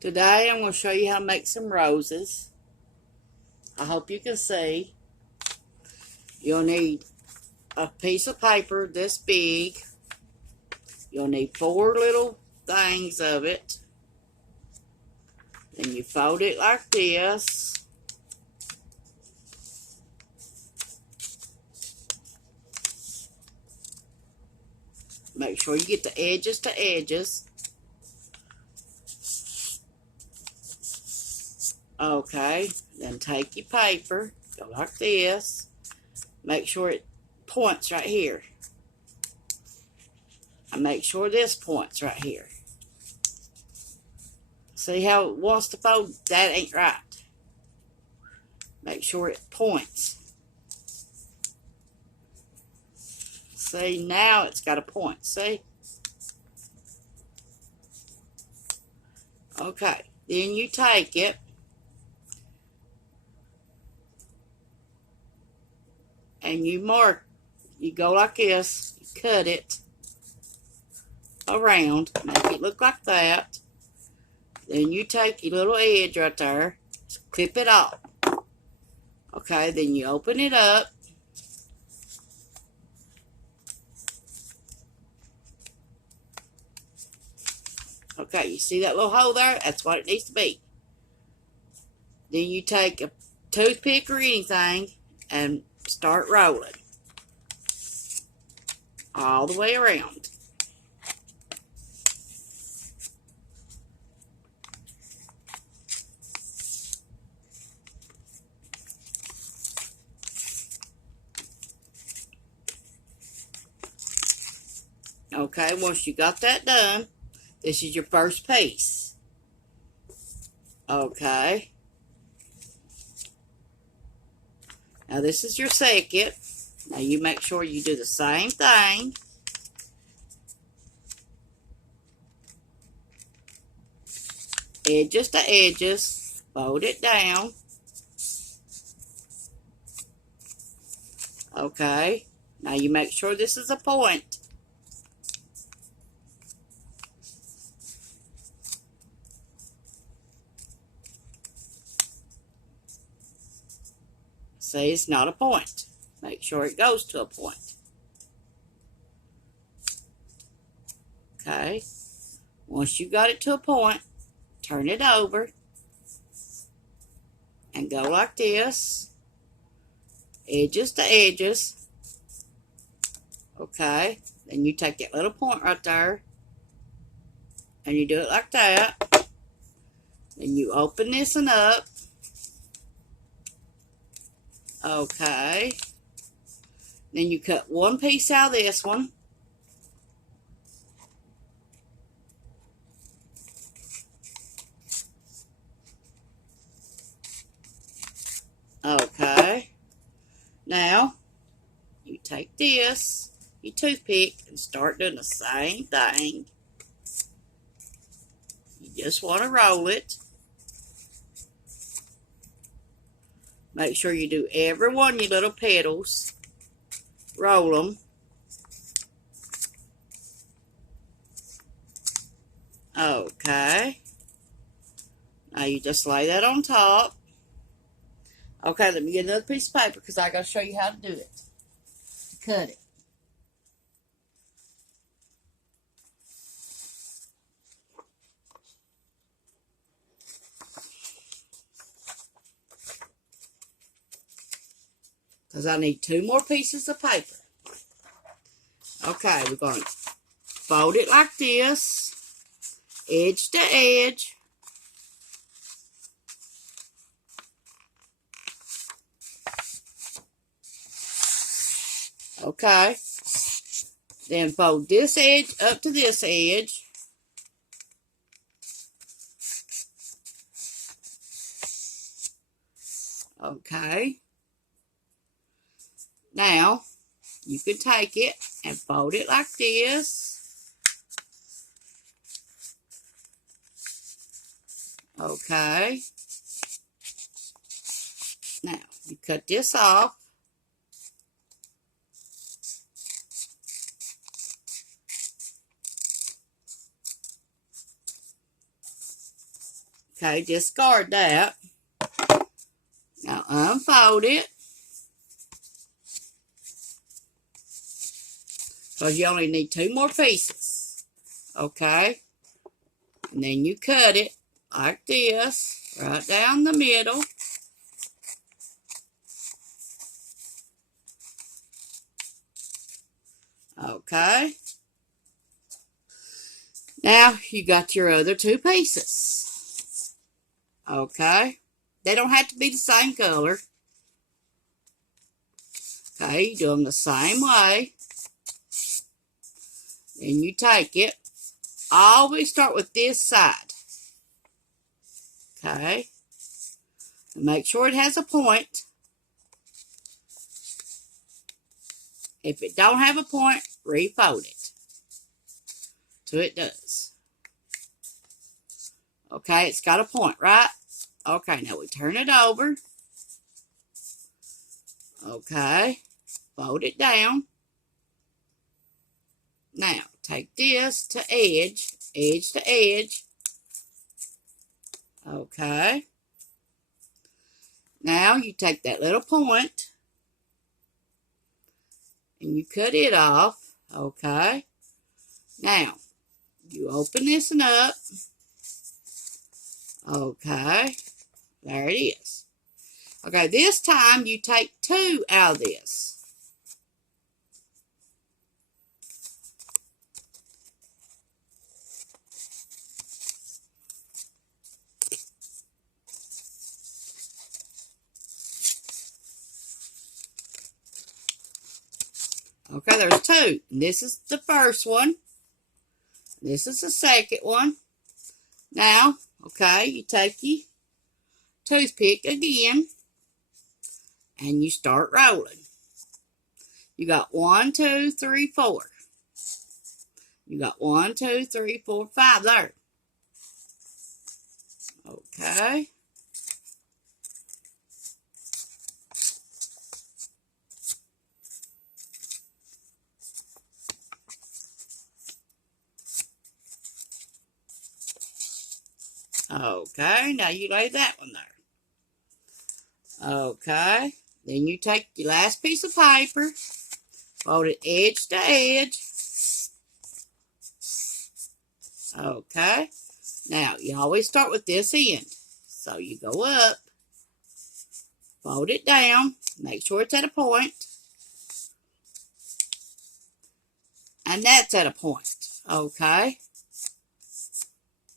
Today I'm going to show you how to make some roses. I hope you can see. You'll need a piece of paper this big. You'll need 4 little things of it. Then you fold it like this. Make sure you get the edges to edges. Okay, then take your paper, go like this. Make sure it points right here. And make sure this points right here. See how it wants to fold? That ain't right. Make sure it points. See, now it's got a point. See? Okay, then you take it. And you mark, you go like this, you cut it around, make it look like that. Then you take your little edge right there, clip it off. Okay, then you open it up. Okay, you see that little hole there? That's what it needs to be. Then you take a toothpick or anything and start rolling all the way around. Okay, once you got that done, this is your first piece. Okay. Now this is your second. Now you make sure you do the same thing. Edges to edges. Fold it down. Okay. Now you make sure this is a point. See, it's not a point. Make sure it goes to a point. Okay. Once you got it to a point, turn it over and go like this. Edges to edges. Okay. Then you take that little point right there and you do it like that. Then you open this one up. Okay. Then you cut one piece out of this one. Okay. Now, you take this, your toothpick, and start doing the same thing. You just want to roll it. Make sure you do every one of your little petals. Roll them. Okay. Now you just lay that on top. Okay, let me get another piece of paper because I got to show you how to do it. Cut it. Because I need 2 more pieces of paper. Okay, we're going to fold it like this. Edge to edge. Okay. Then fold this edge up to this edge. Okay. Now, you can take it and fold it like this. Okay. Now, you cut this off. Okay, discard that. Now unfold it. Because you only need 2 more pieces. Okay. And then you cut it like this. Right down the middle. Okay. Now you got your other 2 pieces. Okay. They don't have to be the same color. Okay, you do them the same way. Then you take it. Always start with this side. Okay. And make sure it has a point. If it don't have a point, refold it. Till it does. Okay, it's got a point, right? Okay, now we turn it over. Okay. Fold it down. Now, take this to edge to edge. Okay. Now, you take that little point and you cut it off. Okay. Now, you open this one up. Okay. There it is. Okay, this time you take 2 out of this. Okay, there's 2. And this is the first one. This is the second one. Now, okay, you take your toothpick again. And you start rolling. You got 1, 2, 3, 4. You got 1, 2, 3, 4, 5 there. Okay. Okay, now you lay that one there. Okay, then you take your last piece of paper, fold it edge to edge. Okay, now you always start with this end. So you go up, fold it down, make sure it's at a point, and that's at a point. Okay,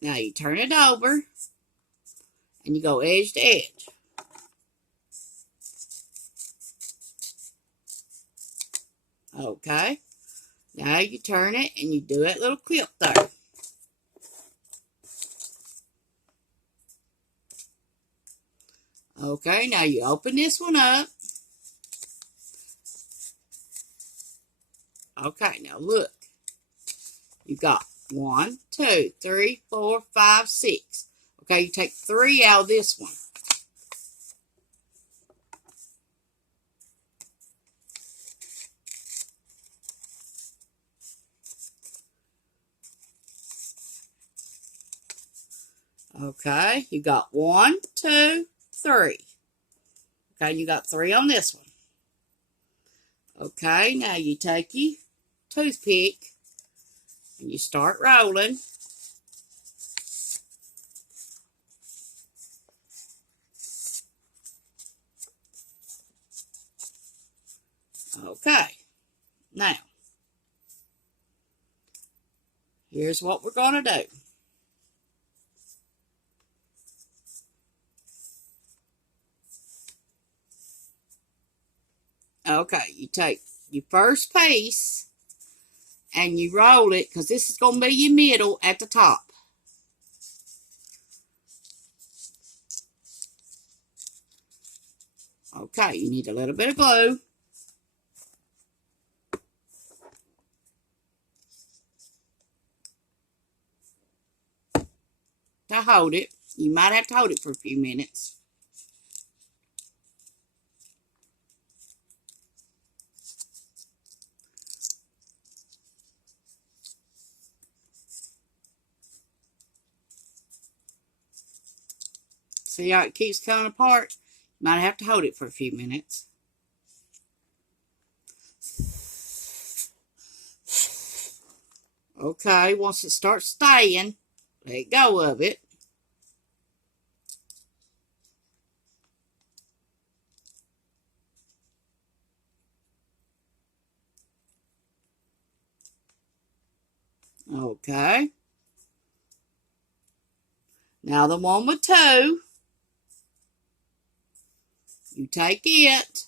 now you turn it over, and you go edge to edge. Okay, now you turn it and you do that little clip there. Okay, now you open this one up. Okay, now look. You got 1, 2, 3, 4, 5, 6. Okay, you take 3 out of this one. Okay, you got 1, 2, 3. Okay, you got 3 on this one. Okay, now you take your toothpick and you start rolling. Okay, now, here's what we're going to do. Okay, you take your first piece and you roll it, because this is going to be your middle at the top. Okay, you need a little bit of glue. To hold it. You might have to hold it for a few minutes. See how it keeps coming apart? You might have to hold it for a few minutes. Okay, once it starts staying, let go of it. Okay. Now the one with 2, you take it.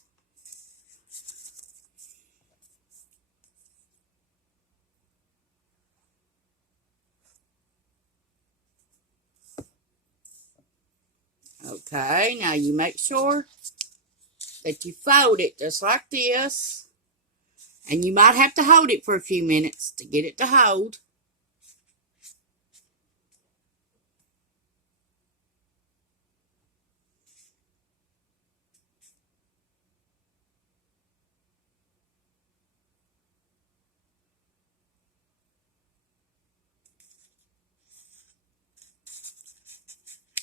Okay, now you make sure that you fold it just like this. And you might have to hold it for a few minutes to get it to hold.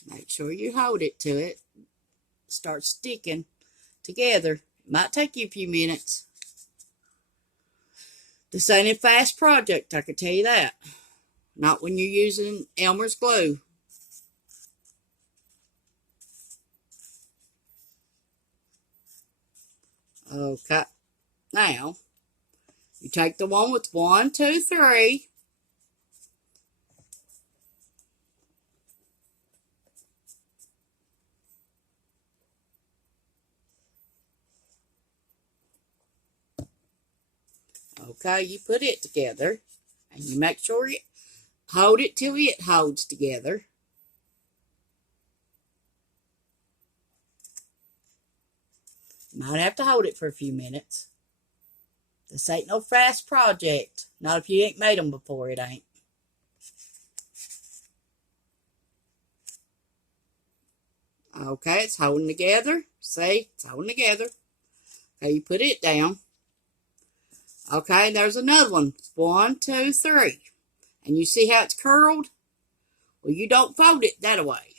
Make sure you hold it to it. Start sticking together. It might take you a few minutes. This ain't a fast project, I can tell you that. Not when you're using Elmer's glue. Okay. Now, you take the one with 1, 2, 3. Okay, you put it together. And you make sure you hold it till it holds together. You might have to hold it for a few minutes. This ain't no fast project. Not if you ain't made them before, it ain't. Okay, it's holding together. See, it's holding together. Okay, you put it down. Okay, there's another one. 1, 2, 3. And you see how it's curled? Well, you don't fold it that way.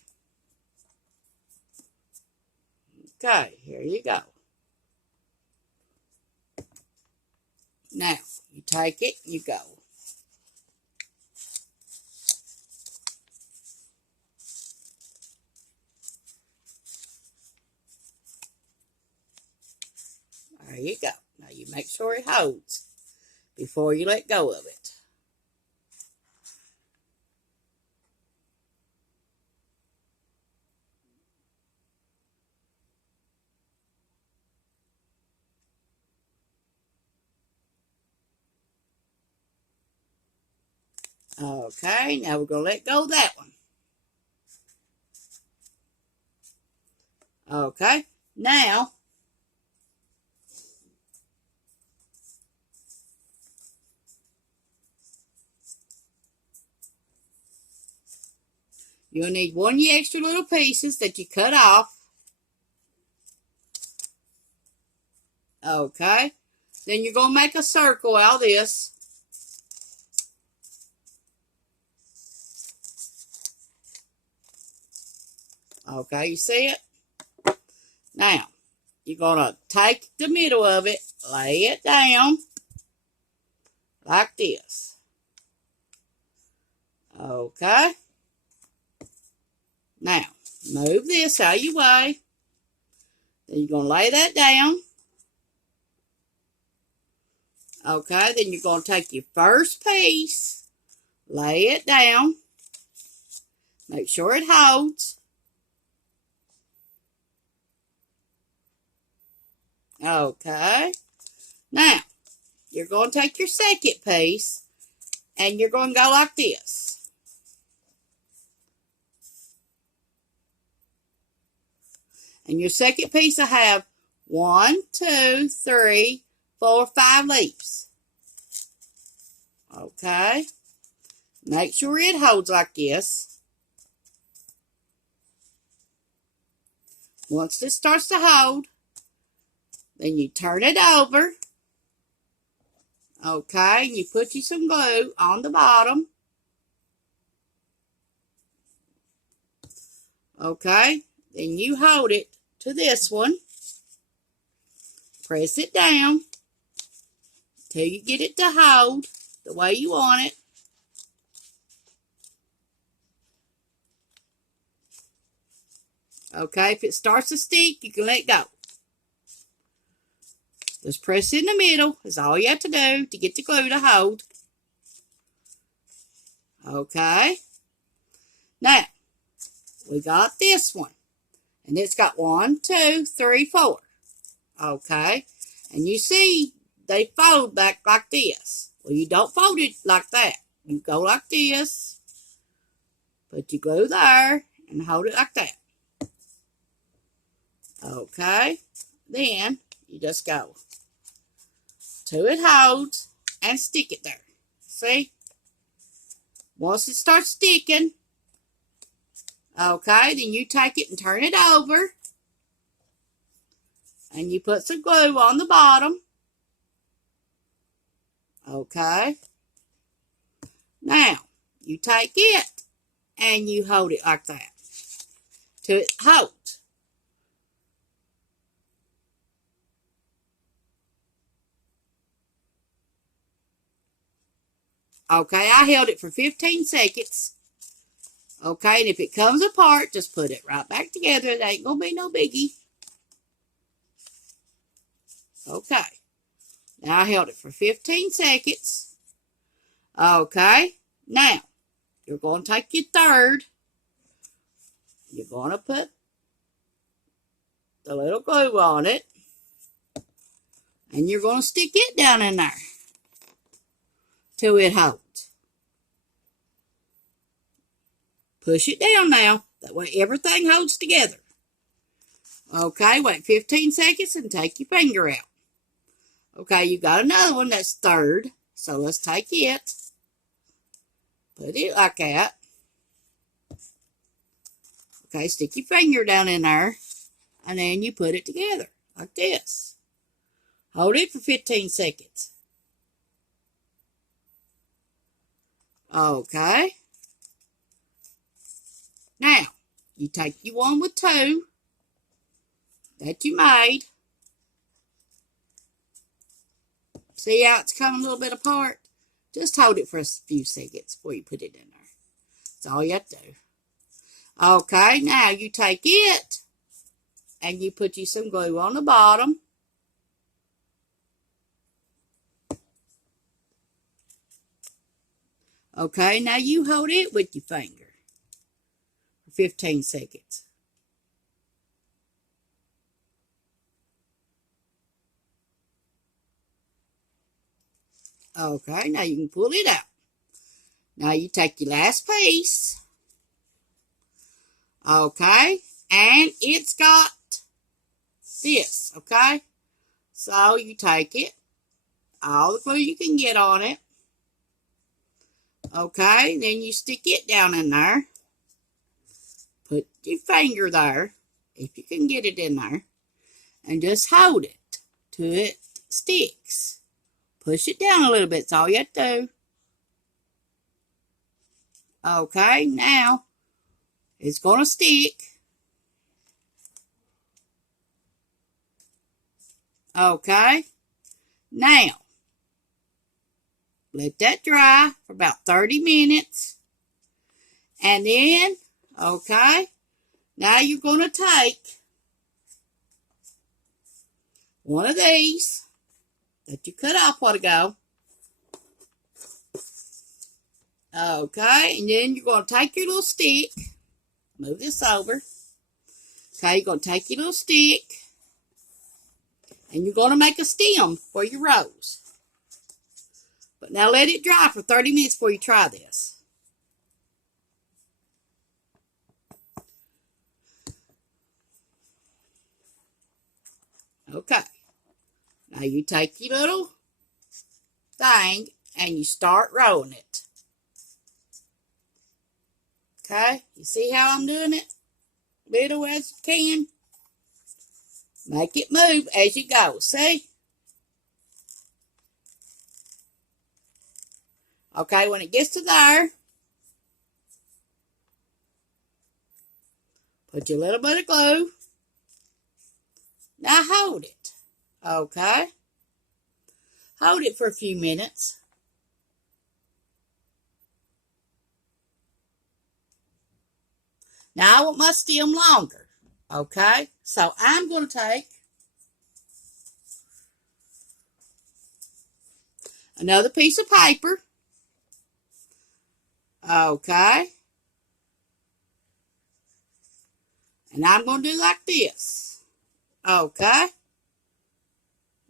Okay, here you go. Now, you take it, you go. There you go. Now you make sure it holds before you let go of it. Okay, now we're going to let go of that one. Okay, now you'll need one of your extra little pieces that you cut off. Okay, then you're going to make a circle out of this. Okay, you see it? Now, you're going to take the middle of it, lay it down like this. Okay. Now, move this out of your way. Then you're going to lay that down. Okay, then you're going to take your first piece, lay it down. Make sure it holds. Okay. Now, you're going to take your second piece, and you're going to go like this. And your second piece will have 1, 2, 3, 4, 5 leaves. Okay. Make sure it holds like this. Once this starts to hold, then you turn it over. Okay, and you put you some glue on the bottom. Okay, Then you hold it to this one. Press it down till you get it to hold the way you want it. Okay, if it starts to stick, you can let go. Just press it in the middle. That's all you have to do to get the glue to hold. Okay. Now, we got this one. And it's got 1, 2, 3, 4. Okay. And you see, they fold back like this. Well, you don't fold it like that. You go like this. Put your glue there and hold it like that. Okay. Then you just go till it holds and stick it there. See? Once it starts sticking, okay, then you take it and turn it over. And you put some glue on the bottom. Okay. Now, you take it and you hold it like that till it holds. Okay, I held it for 15 seconds. Okay, and if it comes apart, just put it right back together. It ain't going to be no biggie. Okay. Now, I held it for 15 seconds. Okay. Now, you're going to take your third. You're going to put the little glue on it. And you're going to stick it down in there till it holds. Push it down now. That way everything holds together. Okay, wait 15 seconds and take your finger out. Okay, you got another one that's third. So let's take it. Put it like that. Okay, stick your finger down in there. And then you put it together like this. Hold it for 15 seconds. Okay. Now, you take your one with 2 that you made. See how it's coming a little bit apart? Just hold it for a few seconds before you put it in there. That's all you have to do. Okay, now you take it and you put you some glue on the bottom. Okay, now you hold it with your finger for 15 seconds. Okay, now you can pull it out. Now you take your last piece. Okay, and it's got this, okay? So you take it, all the glue you can get on it. Okay, then you stick it down in there. Put your finger there, if you can get it in there, and just hold it till it sticks. Push it down a little bit, that's all you have to do. Okay, now it's going to stick. Okay, now let that dry for about 30 minutes. And then, okay, now you're going to take one of these that you cut off a while ago. Okay, and then you're going to take your little stick. Move this over. Okay, you're going to take your little stick. And you're going to make a stem for your rose. But now let it dry for 30 minutes before you try this. Okay. Now you take your little thing and you start rolling it. Okay? You see how I'm doing it? Little as you can. Make it move as you go. See? Okay, when it gets to there, Put your little bit of glue. Now hold it. Okay? Hold it for a few minutes. Now I want my stem longer. Okay? So I'm going to take another piece of paper. Okay? And I'm going to do like this. Okay?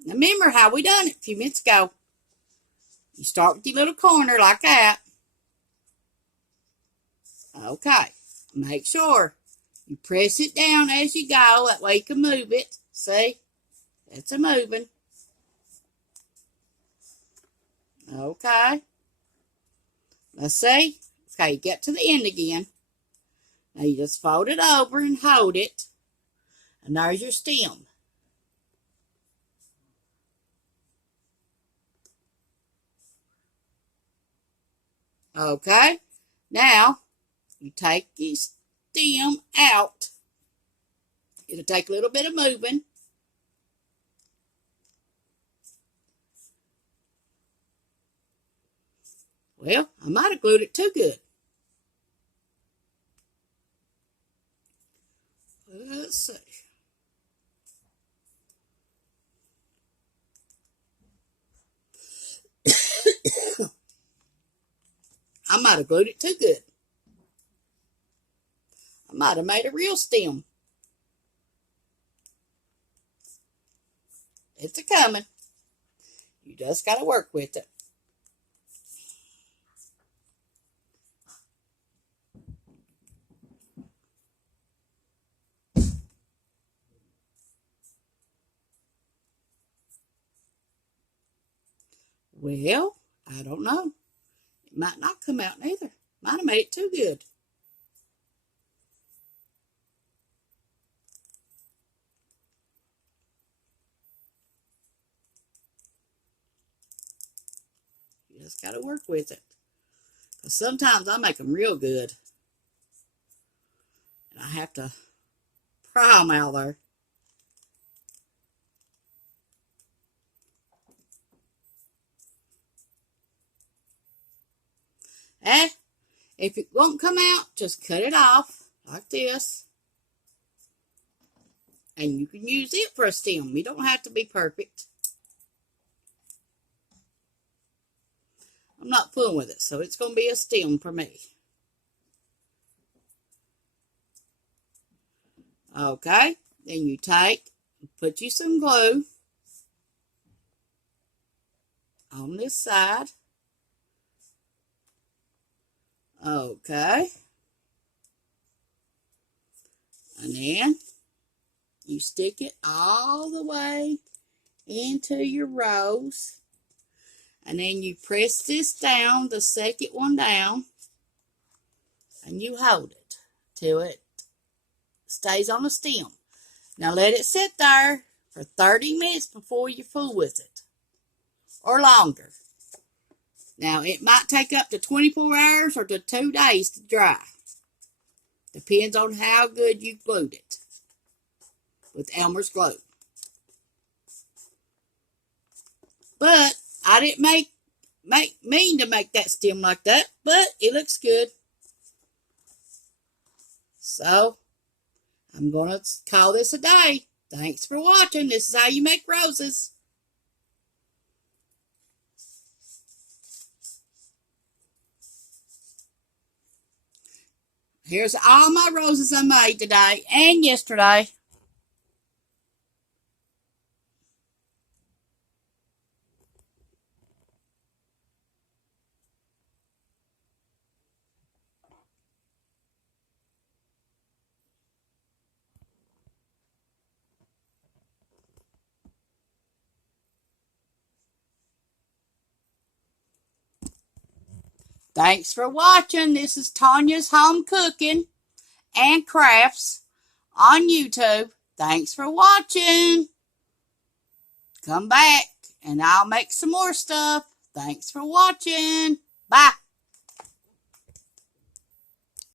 Now remember how we done it a few minutes ago. You start with your little corner like that. Okay. Make sure you press it down as you go. That way you can move it. See? It's a moving. Okay. Let's see. Okay, get to the end again. Now you just fold it over and hold it. And there's your stem. Okay. Now, you take your stem out. It'll take a little bit of moving. Well, I might have glued it too good. Let's see. I might have glued it too good. I might have made a real stem. It's a coming. You just got to work with it. Well, I don't know. It might not come out neither. Might have made it too good. You just got to work with it. Because sometimes I make them real good. And I have to pry them out there. If it won't come out, just cut it off like this. And you can use it for a stem. You don't have to be perfect. I'm not fooling with it, so it's going to be a stem for me. Okay, then you take and put you some glue on this side. Okay. And then you stick it all the way into your rose. And then you press this down, the second one down, and you hold it till it stays on the stem. Now let it sit there for 30 minutes before you fool with it, or longer. Now it might take up to 24 hours or to 2 days to dry. Depends on how good you glued it with Elmer's glue. But I didn't mean to make that stem like that, but it looks good. So, I'm going to call this a day. Thanks for watching. This is how you make roses. Here's all my roses I made today and yesterday. Thanks for watching. This is Tanya's Home Cooking and Crafts on YouTube. Thanks for watching. Come back and I'll make some more stuff. Thanks for watching. Bye.